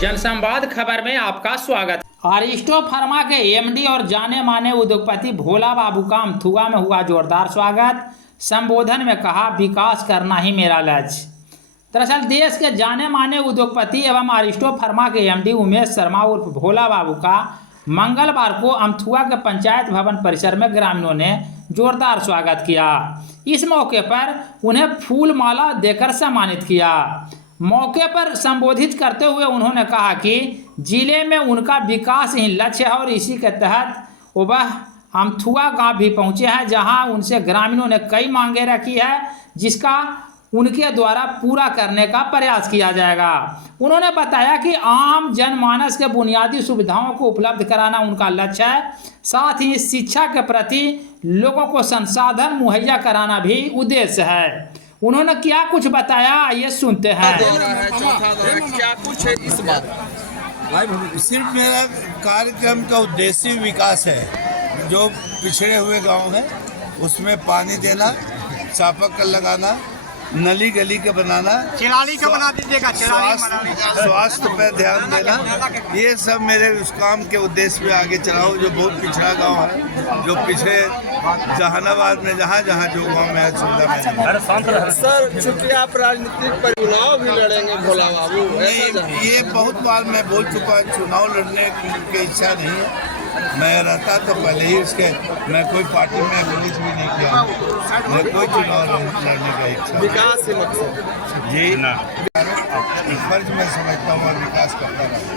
जनसंवाद खबर में आपका स्वागत। अरिस्टो फार्मा के एमडी और जाने माने उद्योगपति भोला बाबू का अमथुआ में हुआ जोरदार स्वागत। संबोधन में कहा, विकास करना ही मेरा लक्ष्य। दरअसल देश के जाने माने उद्योगपति एवं अरिस्टो फार्मा के एमडी उमेश शर्मा उर्फ भोला बाबू का मंगलवार को अमथुआ के पंचायत भवन परिसर में ग्रामीणों ने जोरदार स्वागत किया। इस मौके पर उन्हें फूल माला देकर सम्मानित किया। मौके पर संबोधित करते हुए उन्होंने कहा कि जिले में उनका विकास ही लक्ष्य है और इसी के तहत वह अमथुआ गांव भी पहुंचे हैं, जहां उनसे ग्रामीणों ने कई मांगे रखी है, जिसका उनके द्वारा पूरा करने का प्रयास किया जाएगा। उन्होंने बताया कि आम जनमानस के बुनियादी सुविधाओं को उपलब्ध कराना उनका लक्ष्य है, साथ ही शिक्षा के प्रति लोगों को संसाधन मुहैया कराना भी उद्देश्य है। उन्होंने क्या कुछ बताया, आइए सुनते हैं। क्या कुछ है इस बात? सिर्फ मेरा कार्यक्रम का उद्देश्य विकास है। जो पिछड़े हुए गांव है उसमें पानी देना, चापाकल लगाना, नली गली के बनाना, चिराली का बना दीजिएगा, स्वास्थ्य पर ध्यान देना, ये सब मेरे उस काम के उद्देश्य में आगे चलाओ। जो बहुत पिछड़ा गांव है, जो पीछे जहानाबाद में जहाँ जहाँ जो गाँव में है सुविधा में। सर, चूंकि आप राजनीतिक चुनाव भी लड़ेंगे भोला बाबू, ये बहुत बार मैं बोल चुका, चुनाव लड़ने की इच्छा नहीं है। मैं रहता तो पहले ही मैं कोई पार्टी में विरोध भी नहीं किया, मैं कोई चुनाव लड़ने का इच्छा विकास से मकसद जी फर्ज मैं समझता हूँ और विकास करता रहूँ।